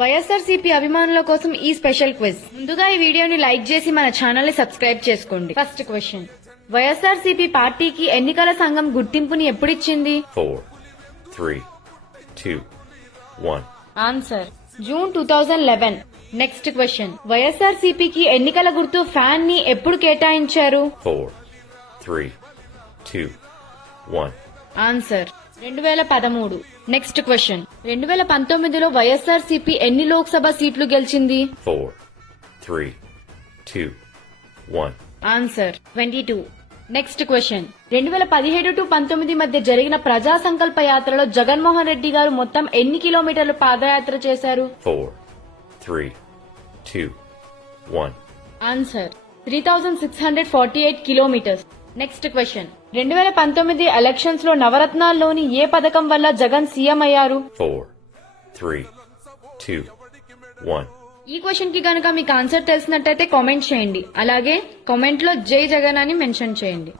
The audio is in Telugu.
వైఎస్ఆర్సీపీ అభిమానుల కోసం ఈ స్పెషల్ క్విజ్. ముందుగా ఈ వీడియోని లైక్ చేసి మన ఛానల్ ని సబ్స్క్రైబ్ చేసుకోండి. ఫస్ట్ క్వశ్చన్, వైఎస్ఆర్సీపీ పార్టీకి ఎన్నికల సంఘం గుర్తింపుని ఎప్పుడిచ్చింది? 4, 3, 2, 1. Answer June 2011. నెక్స్ట్ క్వశ్చన్, వైఎస్ఆర్సీపీకి ఎన్నికల గుర్తు ఫ్యాన్ ని ఎప్పుడు కేటాయించారు? 4, 3, 2, 1. ఆన్సర్ 2013. నెక్స్ట్ క్వశ్చన్, 2019లో వైఎస్ఆర్సీపీ ఎన్ని లోక్సభ సీట్లు గెలిచింది? 4, 3, 2, 1. ఆన్సర్ 22. నెక్స్ట్ క్వశ్చన్, 2017 టు 19 మధ్య జరిగిన ప్రజా సంకల్ప యాత్రలో జగన్మోహన్ రెడ్డి గారు మొత్తం ఎన్ని కిలోమీటర్లు పాదయాత్ర చేశారు? 4, 3, 2, 1. Answer 3648 kilometres. Next question, 2019 elections లో నవరత్నాల్లోని ఏ పథకం వల్ల జగన్ సీఎం అయ్యారు? 4, 3, 2, 1. ఈ క్వశ్చన్ కి గనుక మీకు ఆన్సర్ తెలిసినట్టయితే కామెంట్ చేయండి. అలాగే కామెంట్ లో జై జగన్ అని మెన్షన్ చేయండి.